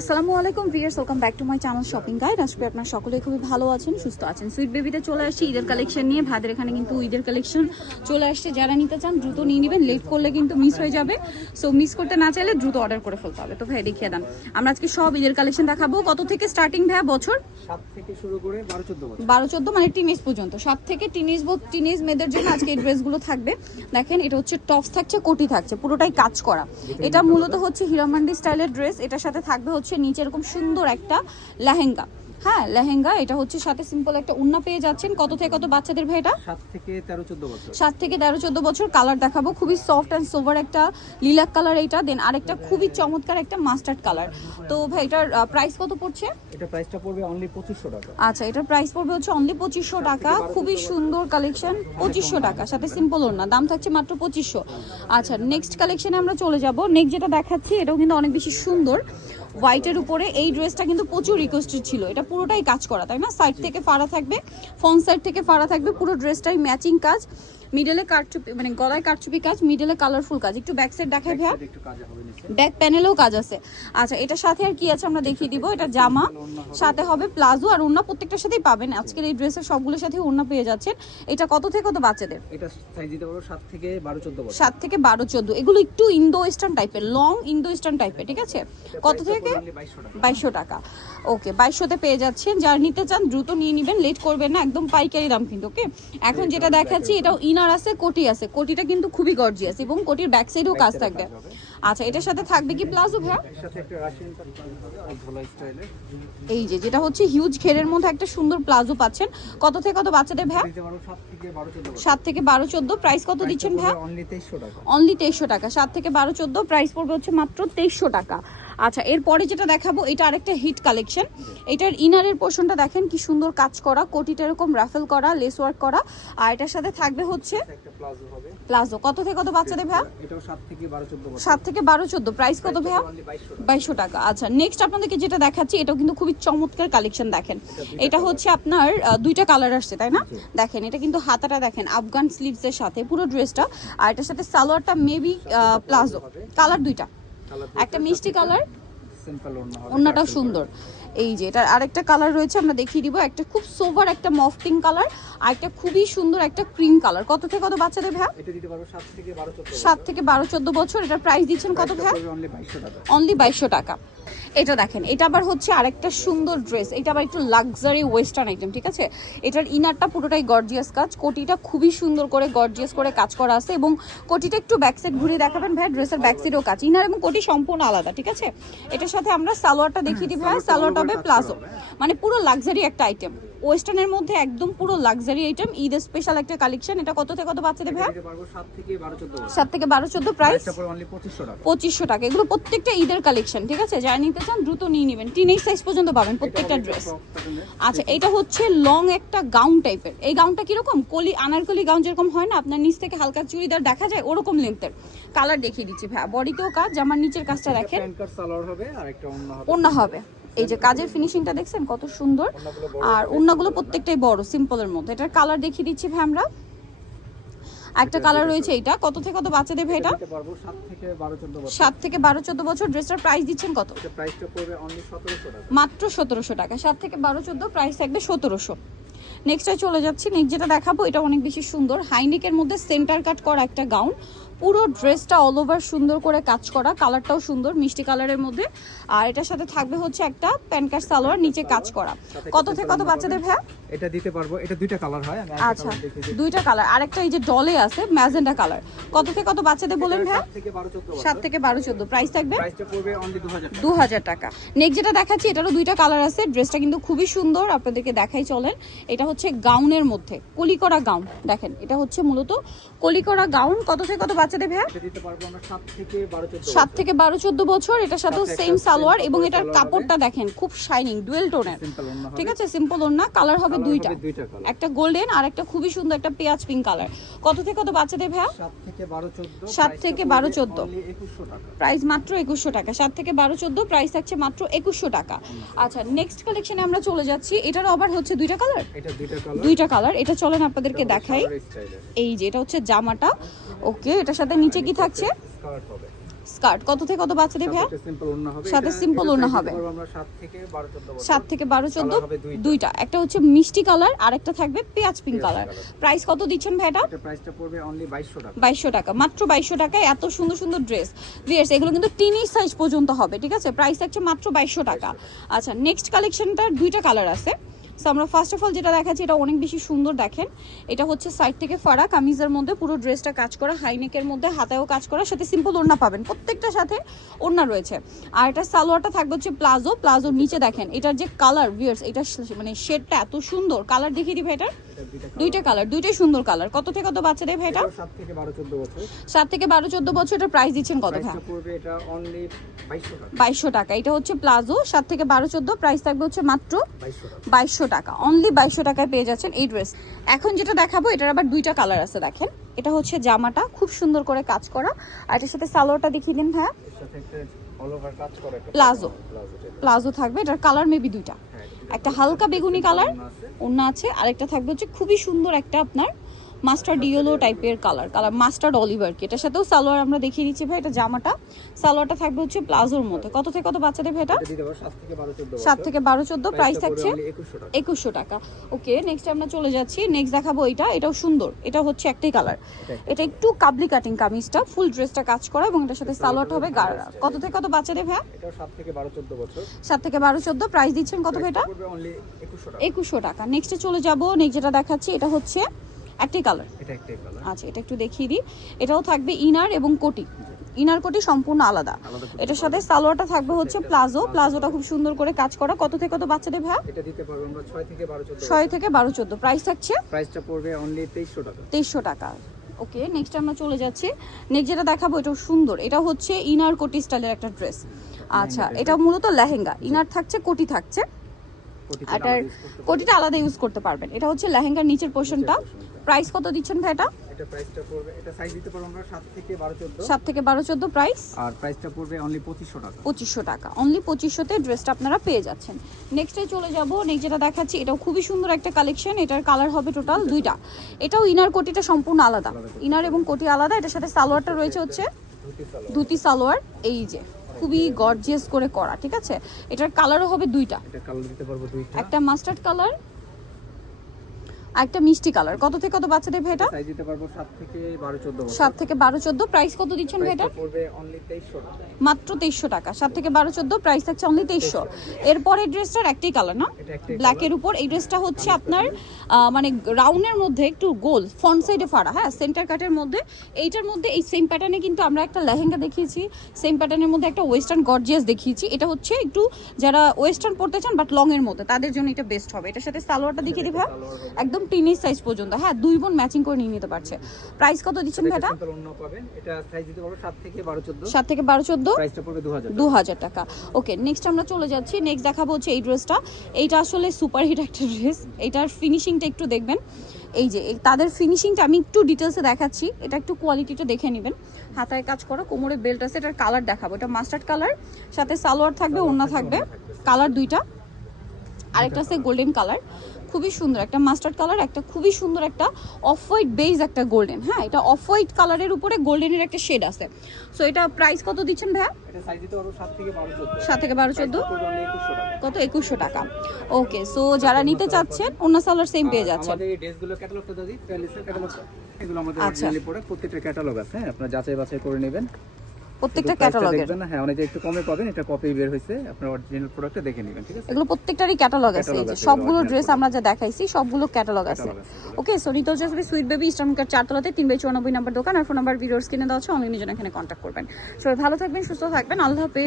আসসালামু আলাইকুম viewers, welcome back to my channel shopping guide. আজকে আপনারা সকলেই খুবই ভালো আছেন, সুস্থ আছেন। সুইট বেবিতে চলে আসছি ঈদের কালেকশন নিয়ে। ভাইদের এখানে কিন্তু ঈদের কালেকশন চলে আসছে, যারা নিতে চান দ্রুত নিয়ে নেবেন, লেট করলে কিন্তু মিস হয়ে যাবে। সো মিস করতে না চাইলে দ্রুত অর্ডার করে ফেলতে হবে। তো ভাই দেখিয়ে দেন, আমরা আজকে সব ঈদের কালেকশন দেখাবো। কত থেকে স্টার্টিং ভাইয়া? বছর 7 থেকে শুরু করে 12-14 মানে টিনেজ পর্যন্ত, 7 থেকে টিনেজ মেয়েদের জন্য আজকে এই ড্রেসগুলো থাকবে। দেখেন, এটা হচ্ছে টপস থাকছে, কোটি থাকছে, পুরোটাই কাজ করা। এটা মূলত হচ্ছে হীরামান্ডি স্টাইলের ড্রেস। এটার সাথে থাকবে হচ্ছে নিচে এরকম সুন্দর একটা লেহেঙ্গা। হ্যাঁ, লেহেঙ্গা। এটা হচ্ছে সাথে সিম্পল একটা ওড়না পেয়ে যাচ্ছেন। কত থেকে কত বাচ্চাদের ভাই এটা? 7 থেকে 13-14 বছর। 7 থেকে 13-14 বছর। কালার দেখাবো, খুবই সফট অ্যান্ড সোভার একটা লিলাক কালার এইটা, দেন আরেকটা খুবই চমৎকার একটা মাস্টার্ড কালার। তো ভাই এটার প্রাইস কত পড়ছে? এটা প্রাইসটা পড়বে অনলি 2500 টাকা। আচ্ছা, এটার প্রাইস পড়বে হচ্ছে অনলি 2500 টাকা। খুবই সুন্দর কালেকশন, 2500 টাকা, সাথে সিম্পল ওড়না, দাম থাকছে মাত্র 2500। আচ্ছা, নেক্সট কালেকশনে আমরা চলে যাব। নেক্সট যেটা দেখাচ্ছি এটাও কিন্তু অনেক বেশি সুন্দর, হোয়াইটের উপরে। এই ড্রেসটা কিন্তু প্রচুর রিকোয়েস্টেড ছিল। এটা পুরোটাই কাজ করা, তাই না? সাইড থেকে ফাড়া থাকবে, ফ্রন্ট সাইড থেকে ফাড়া থাকবে, পুরো ড্রেসটাই ম্যাচিং কাজ। মিডলে কারচুপি, মানে গলায় কারচুপি কাজ, মিডলে কালারফুল কাজ। একটু ব্যাক সাইড দেখাই ভাইয়া, একটু কাজ হবে নিচে। ব্যাক প্যানেলেও কাজ আছে। আচ্ছা, এটার সাথে আর কি আছে আমরা দেখিয়ে দিব। এটা জামা, সাথে হবে প্লাজো আর ওড়না, প্রত্যেকটার সাথেই পাবেন। আজকের এই ড্রেসের সবগুলোর সাথে ওড়না পেয়ে যাচ্ছেন। এটা কত থেকে কত বাচ্চাদের? এটা সাইজ দিতে পারবো 7 থেকে 12-14 বছর। 7 থেকে 12-14। এগুলো একটু ইন্দো ওয়েস্টার্ন টাইপের, লং ইন্দো ওয়েস্টার্ন টাইপের, ঠিক আছে? কত থেকে? 2200 টাকা। ওকে, 2200-তে পেয়ে যাচ্ছেন। যারা নিতে চান দ্রুত নিয়ে নেবেন, লেট করবেন না, একদম পাইকারি দাম কিন্তু। ওকে, এখন যেটা দেখাচ্ছি এটাও ইনার আছে, কোটি আছে। কোটিটা কিন্তু খুবই গর্জিয়াস এবং কোটির ব্যাক সাইডেও কাজ থাকবে। আচ্ছা, এটার সাথে থাকবে কি প্লাজো ভাইয়া? এর সাথে একটা রাশিয়ান কাট হবে, অনেক ভালো স্টাইলের। এই যে যেটা হচ্ছে হিউজ ঘেরের মধ্যে একটা সুন্দর প্লাজো পাচ্ছেন। কত থেকে কত বাচ্চাদের ভাইয়া? দিতে পারবো 7 থেকে 12-14 বছর। 7 থেকে 12-14। প্রাইস কত দিচ্ছেন ভাইয়া? অনলি 2300 টাকা। অনলি 2300 টাকা। 7 থেকে 12-14, প্রাইস পড়বে হচ্ছে মাত্র 2300 টাকা। আচ্ছা, এরপরে যেটা দেখাবো এটা আরেকটা হিট কালেকশন। এটার ইনারের পোর্শনটা দেখেন কি সুন্দর কাজ করা, কোটিটা এরকম রাফেল করা, লেস ওয়ার্ক করা। আর এটার সাথে থাকবে হচ্ছে একটা প্লাজো হবে। প্লাজো। কত থেকে কত বাচ্চাদের ভাইয়া? এটাও 7 থেকে 12-14 বছর। 7 থেকে 12-14। প্রাইস কত ভাইয়া? অনলি 2200 টাকা। আচ্ছা, নেক্সট আপনাদেরকে যেটা দেখাচ্ছি এটাও কিন্তু খুবই চমৎকার কালেকশন। দেখেন, এটা হচ্ছে আপনার দুইটা কালার আসছে, তাই না? দেখেন, এটা কিন্তু হাতাটা দেখেন আফগান স্লিভস এর সাথে পুরো ড্রেসটা, আর এটার সাথে সালোয়ারটা মেবি প্লাজো। কালার দুইটা, একটা মিষ্টি কালার, সিম্পল ওড়না হবে। ওড়নাটাও সুন্দর। এই যে এটার আরেকটা কালার রয়েছে, আমরা দেখিয়ে দিব। একটা খুব সোভার একটা মফ পিঙ্ক কালার, আর একটা খুবই সুন্দর একটা ক্রিম কালার। কত থেকে কত বাচ্চাদের ভাইয়া? এটা দিতে পারবো 7 থেকে 12-14 7 থেকে 12-14 বছর। এটার প্রাইস দিচ্ছেন কত ভাইয়া? অনলি 2200 টাকা। অনলি 2200 টাকা। এটা দেখেন, এটা আবার হচ্ছে আরেকটা সুন্দর ড্রেস। এটা আবার একটু লাক্সারি ওয়েস্টার্ন আইটেম, ঠিক আছে? এটার ইনারটা পুরোটাই গর্জিয়াস কাজ, কোটিটা খুবই সুন্দর করে গর্জিয়াস করে কাজ করা আছে, এবং কোটিটা একটু ব্যাক সাইড ঘুরিয়ে দেখাবেন ভাই। ড্রেসের ব্যাক সাইডেও কাজ, ইনার এবং কোটি সম্পূর্ণ আলাদা, ঠিক আছে? এটার সাথে আমরা সালোয়ারটা দেখিয়ে দিই ভাই। সালোয়ারটা হবে প্লাজো, মানে পুরো লাক্সারি একটা আইটেম, ওয়েস্টার্নের মধ্যে একদম পুরো লাক্সারি আইটেম। ঈদের স্পেশাল একটা কালেকশন। এটা কত থেকে কত বাচ্চাদের ভাই? 7 থেকে 12-14 বছর। 7 থেকে 12-14। প্রাইস অনলি 2500 টাকা। 2500 টাকা। এগুলো প্রত্যেকটা ঈদের কালেকশন, ঠিক আছে? যারা নিতে চান দ্রুত নিয়ে নেবেন। টিনেজ সাইজ পর্যন্ত পাবেন প্রত্যেকটা ড্রেস। আচ্ছা, এটা হচ্ছে লং একটা গাউন টাইপের। এই গাউনটা কিরকম? আনারকলি গাউন যেরকম হয় না, আপনার নিচ থেকে হালকা চুড়িদার দেখা যায়, ওরকম লেন্থের। কালার দেখিয়ে দিচ্ছি ভাই। বডিতেও কাজ, জামার নিচের কাজটা দেখেন, প্যান্ট কাট সালোয়ার হবে আর একটা ওড়না হবে। ওড়না হবে। এই যে কাজের ফিনিশিংটা দেখছেন কত সুন্দর, আর ওড়নাগুলো প্রত্যেকটাই বড়, সিম্পলের মধ্যে। এটার কালার দেখিয়ে দিচ্ছি ভাই আমরা। একটা কালার রয়েছে এইটা। কত থেকে কত বাচ্চাদের ভাই এটা? দিতে পারবো 7 থেকে 12-14 বছর। 7 থেকে 12-14 বছর। ড্রেসটার প্রাইস দিচ্ছেন কত? এটা প্রাইসটা পড়বে অনলি 1700 টাকা। মাত্র 1700 টাকা। 7 থেকে 12-14, প্রাইস থাকবে 1700। নেক্সটে চলে যাচ্ছি। নেক্সট যেটা দেখাবো এটা অনেক বেশি সুন্দর, হাইনেকের মধ্যে সেন্টার কাট করা একটা গাউন। পুরো ড্রেসটা অল ওভার সুন্দর করে কাজ করা, কালারটাও সুন্দর মিষ্টি কালারের মধ্যে। আর এটার সাথে থাকবে হচ্ছে একটা প্যান্ট কাট সালোয়ার, নিচে কাজ করা। কত থেকে কত বাচ্চাদের ভাইয়া? এটা দিতে পারবো। এটা দুইটা কালার হয়। আমি আচ্ছা, দুইটা কালার। আরেকটা এই যে ডলে আছে ম্যাজেন্টা কালার। কত থেকে কত বাচ্চাদের বলেন ভাইয়া? 7 থেকে 12-14 বছর। 7 থেকে 12-14। প্রাইস থাকবে প্রাইসটা পড়বে অনলি 2000 টাকা। নেক্সট যেটা দেখাচ্ছি এটারও দুইটা কালার আছে। ড্রেসটা কিন্তু খুবই সুন্দর, আপনাদেরকে দেখাই চলেন। এটা হচ্ছে গাউনের মধ্যে কলি করা গাউন। দেখেন, এটা হচ্ছে মূলত কলি করা গাউন। কত থেকে কত বাচ্চাদের ভাইয়া? এটা দিতে পারবো আমরা 7 থেকে 12-14 7 থেকে 12-14 বছর। এটার সাথেও সেম সালোয়ার, এবং এটার কাপড়টা দেখেন খুব শাইনিং, ডুয়েল টোনের, সিম্পল ওড়না হবে। ঠিক আছে? সিম্পল ওড়না। কালার হবে দুইটা, কালার। একটা গোল্ডেন আর একটা খুবই সুন্দর একটা পেঁয়াজ পিঙ্ক কালার। কত থেকে কত বাচ্চাদের ভাইয়া? 7 থেকে 12-14। 7 থেকে 12-14। অনলি 2100 টাকা। প্রাইস মাত্র 2100 টাকা। 7 থেকে 12-14, প্রাইস থাকছে মাত্র 2100 টাকা। আচ্ছা, নেক্সট কালেকশনে আমরা চলে যাচ্ছি। এটারও আবার হচ্ছে দুইটা কালার, এটা দুইটা কালার। দুইটা কালার। এটা চলেন আপনাদেরকে দেখাই। এই যে এটা হচ্ছে জামাটা। ওকে, এটার সাথে নিচে কি থাকছে? স্কার্ট হবে। স্কার্ট কত থেকে কত বাচ্চাদের ভাইয়া? সিম্পল ওড়না হবে, সাথে simple ওড়না হবে। আমরা 7 থেকে 12 14 বছর। 7 থেকে 12 14 Colour হবে দুইটা। একটা হচ্ছে মিষ্টি কালার আর একটা থাকবে পেঁয়াজ পিঙ্ক কালার। প্রাইস কত দিচ্ছেন ভাই এটা? এটা প্রাইসটা পড়বে অনলি 2200 টাকা। 2200 টাকা, মাত্র 2200 টাকায় এত সুন্দর সুন্দর ড্রেস। ভিউয়ার্স এগুলো কিন্তু টিনি সাইজ পর্যন্ত হবে, ঠিক আছে? প্রাইস থাকছে মাত্র 2200 টাকা। আচ্ছা, নেক্সট কালেকশনটার দুইটা কালার আছে। সো আমরা ফার্স্ট অফ অল যেটা দেখাচ্ছি এটা অনেক বেশি সুন্দর, দেখেন এটা হচ্ছে সাইড থেকে ফাড়া কামিজের মধ্যে পুরো ড্রেসটা কাজ করা, হাইনেকের মধ্যে হাতায়ও কাজ করা, সাথে সিম্পল ওড়না পাবেন, প্রত্যেকটার সাথে ওড়না রয়েছে। আর এটা সালোয়ারটা থাকবে হচ্ছে প্লাজোর নিচে দেখেন এটার যে কালার, ভিউয়ার্স এটা মানে শেডটা এত সুন্দর, কালার দেখিয়ে দিবে এটার দুইটা কালার, দুইটাই সুন্দর কালার। কত থেকে কত বাচ্চাদের ভাই এটা? 7 থেকে 12 14 বছর। 7 থেকে 12 14 বছর। এটার প্রাইস দিচ্ছেন কত ভাই? প্রাইসটা পড়বে এটা অনলি 2200 টাকা। 2200 টাকা। এটা হচ্ছে প্লাজো, 7 থেকে 12 14, প্রাইস থাকবে হচ্ছে মাত্র 2200 টাকা। 2200 টাকা। অনলি 2200 টাকায় পেয়ে যাচ্ছেন এই ড্রেস। এখন যেটা দেখাবো এটার আবার দুইটা কালার আছে, দেখেন এটা হচ্ছে জামাটা খুব সুন্দর করে কাজ করা, আর এটার সাথে সালোয়ারটা দেখিয়ে দিন ভাইয়া। এর সাথে একটা অল ওভার কাজ করা একটা প্লাজো টাইপ। প্লাজো থাকবে, এটার কালার মেবি দুইটা, হ্যাঁ, একটা হালকা বেগুনি কালার ওড়না আছে। ওড়না আছে, আর একটা থাকবে হচ্ছে খুবই সুন্দর একটা আপনার মাস্টার্ড ইয়েলো টাইপের কালার মাস্টার্ড অলিভার কি। এটার সাথেও সালোয়ার আমরা দেখিয়ে দিচ্ছি ভাই। এটা জামাটা, সালোয়ারটা থাকবে হচ্ছে প্লাজোর মধ্যে। কত থেকে কত বাচ্চাদের ভাই এটা? এটা দিতে পারো 7 থেকে 12 14 বছর। 7 থেকে 12 14, প্রাইস থাকছে 2100 টাকা। 2100 টাকা। ওকে, নেক্সট আমরা চলে যাচ্ছি, নেক্সট দেখাবো এটাও সুন্দর। এটা হচ্ছে একটাই কালার, এটা একটু কাবলি কাটিং কামিজটা, ফুল ড্রেসটা কাজ করা এবং এটার সাথে সালোয়ারটা হবে গাঢ়। কত থেকে কত বাচ্চাদের ভাই? এটাও 7 থেকে 12 14 বছর। 7 থেকে 12 14, প্রাইস দিচ্ছেন কত ভাই এটা? পড়বে অনলি 2100 টাকা। 2100 টাকা। নেক্সটে চলে যাব, নেক্সট যেটা দেখাচ্ছি এটা হচ্ছে একটাই কালার। এটা একটাই কালার। আচ্ছা, এটা একটু দেখিয়ে দিই। এটাও থাকবে ইনার এবং কোটি, ইনার কোটি সম্পূর্ণ আলাদা। এটার সাথে সালোয়ারটা থাকবে হচ্ছে প্লাজোটা খুব সুন্দর করে কাজ করা। কত থেকে কত বাচ্চাদের ভাই? এটা দিতে পারবো আমরা 6 থেকে 12 14। 6 থেকে 12 14, প্রাইস থাকছে প্রাইসটা পড়বে অনলি 2300 টাকা। 2300 টাকা। ওকে, নেক্সট আমরা চলে যাচ্ছি, নেক্সট যেটা দেখাবো এটাও সুন্দর। এটা হচ্ছে ইনার কোটি স্টাইলের একটা ড্রেস। আচ্ছা, এটা মূলত লেহেঙ্গা, ইনার থাকছে কোটি থাকছে, এটার কোটিটা আলাদা ইউজ করতে পারবেন। এটা হচ্ছে লেহেঙ্গার নিচের পোর্শনটা। প্রাইস কত দিচ্ছেন ভাই এটা? এটা প্রাইসটা পড়বে, এটা সাইজ দিতে পারবো আমরা 7 থেকে 12 14। 7 থেকে 12 14, প্রাইস আর প্রাইসটা পড়বে অনলি 2500 টাকা। 2500 টাকা। অনলি 2500 তে ড্রেসটা আপনারা পেয়ে যাচ্ছেন। নেক্সটে চলে যাব, নেক্সট যেটা দেখাচ্ছি এটাও খুবই সুন্দর একটা কালেকশন। এটার কালার হবে টোটাল দুইটা। এটাও ইনার কোটিটা সম্পূর্ণ আলাদা, ইনার এবং কোটি আলাদা। এটার সাথে সালোয়ারটা রয়েছে হচ্ছে ধুতি সালোয়ার, এই যে খুবই গর্জিয়াস করে করা, ঠিক আছে? এটার কালারও হবে দুইটা, এটা কালার দিতে পারবো দুইটা। একটা মাস্টার্ড কালার আর একটা মিষ্টি কালার। কত থেকে কত বাচ্চাদের ভাই এটা? সাইজ দিতে পারবো 7 থেকে 12 14 বছর। 7 থেকে 12 14, প্রাইস কত দিচ্ছেন ভাই এটা? প্রাইসটা পড়বে অনলি 2300 টাকা। মাত্র 2300 টাকা। 7 থেকে 12 14, প্রাইস থাকছে অনলি 2300। এরপরে ড্রেসটার একটাই কালার না, এটা একটাই ব্ল্যাকের উপর। এই ড্রেসটা হচ্ছে আপনার মানে রাউন্ডের মধ্যে একটু গোল, ফ্রন্ট সাইডে ফাড়া, হ্যাঁ সেন্টার কাটের মধ্যে। এইটার মধ্যে এই সেম প্যাটার্নে কিন্তু আমরা একটা লেহেঙ্গা দেখিয়েছি, সেম প্যাটার্নের মধ্যে একটা ওয়েস্টার্ন গর্জিয়াস দেখিয়েছি। এটা হচ্ছে একটু যারা ওয়েস্টার্ন পড়তে চান বাট লং এর মধ্যে, তাদের জন্য এটা বেস্ট হবে। এটার সাথে সালোয়ারটা দেখিয়ে দিবা, একদম টিনেজ সাইজ পর্যন্ত, হ্যাঁ দুই বোন ম্যাচিং করে নিয়ে নিতে পারছে। প্রাইস কত দিচ্ছেন ভাই এটা? সিম্পল অন্য পাবেন। এটা সাইজ দিতে পারবো 7 থেকে 12 14। 7 থেকে 12 14, প্রাইসটা পড়বে 2000 টাকা। 2000 টাকা। ওকে, নেক্সট আমরা চলে যাচ্ছি, নেক্সট দেখাবো হচ্ছে এই ড্রেসটা। এইটা আসলে সুপারহিট একটা ড্রেস। এইটার ফিনিশিংটা একটু দেখবেন, এই যে তাদের ফিনিশিংটা আমি একটু ডিটেলসে দেখাচ্ছি, এটা একটু কোয়ালিটিটা দেখে নেবেন। হাতায় কাজ করা, কোমরে বেল্ট আছে। এটার কালার দেখাবো, এটা মাস্টার্ড কালার, সাথে সালোয়ার থাকবে, ওড়না থাকবে, কালার দুইটা। আরেকটা আছে গোল্ডেন কালার, খুবই সুন্দর একটা মাস্টার্ড কালার, একটা খুবই সুন্দর একটা অফ হোয়াইট বেজ, একটা গোল্ডেন। হ্যাঁ, এটা অফ হোয়াইট কালারের উপরে গোল্ডেনের একটা শেড আছে। সো এটা প্রাইস কত দিচ্ছেন ভাইয়া? এটা সাইজ দিতে পারবো 7 থেকে 12 14। 7 থেকে 12 14, পড়বে অনলি 2100 টাকা। কত? 2100 টাকা। ওকে, সো যারা নিতে চাচ্ছেন ওড়না সালোয়ার সেম পেয়ে যাচ্ছেন। আমাদের এই ড্রেসগুলো ক্যাটালগটা দাদি, ট্রেলিসের ক্যাটালগটা, এগুলো আমাদের আচ্ছা। অরিজিনালি পড়ে প্রত্যেকটা ক্যাটালগ আছে, হ্যাঁ আপনারা যাচাই বাছাই করে নেবেন। প্রত্যেকটা প্রাইসটা ক্যাটালগের, দেখবেন না, হ্যাঁ অনেক একটু কমে পাবেন, এটা কপি বের হয়েছে, আপনারা অরিজিনাল প্রোডাক্টটা দেখে নেবেন, ঠিক আছে? এগুলো প্রত্যেকটারই ক্যাটালগ আছে। এই Catalog যে আছে, সবগুলো original ড্রেস আমরা যা দেখাইছি সবগুলো ক্যাটালগ আছে। Catalog আছে। ওকে, সো নিতে হচ্ছে সুইট বেবি ইস্টার্নকার 4 তলাতে 3/94 নাম্বার দোকান, আর ফোন নাম্বার ভিডিওর স্ক্রিনে দেওয়া আছে, অনলাইনে জন্য এখানে কন্ট্যাক্ট করবেন। সবাই ভালো থাকবেন, সুস্থ থাকবেন, আল্লাহ হাফেজ।